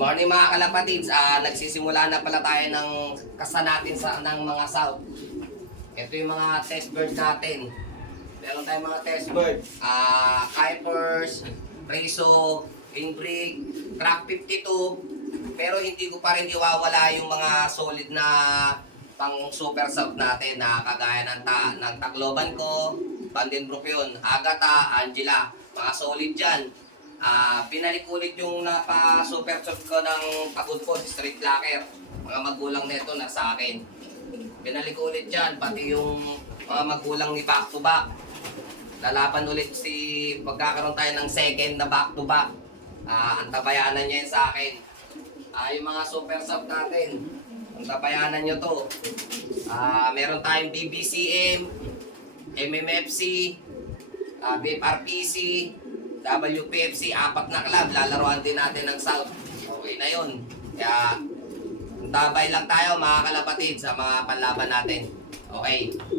Morning mga kalapatids, nagsisimula na pala tayo ng kasa natin ng mga south. Ito yung mga test bird natin. Meron tayong mga test bird. Kuipers, Preso, Inbrick, Crack 52. Pero hindi ko pa rin iwawala yung mga solid na pang super south natin na kagaya ng Tacloban ko, Vandenbroek yun, Agata, Angela. Mga solid dyan. Binalik ulit yung napa-super shot ko ng pagod ko, street locker. Mga magulang nito na sa akin. Binalik ulit dyan, pati yung mga magulang ni back to back. Lalaban ulit pagkakaroon tayo ng second na back to back. Antabayanan niya yun sa akin. Yung mga super sub natin, antabayanan nyo to. Meron tayong BBCM, MMFC, BFRPC, WPFC, 4 na club, lalaruan din natin ng South. Okay na yun. Kaya, tabay lang tayo mga kalapatid sa mga panlaban natin. Okay.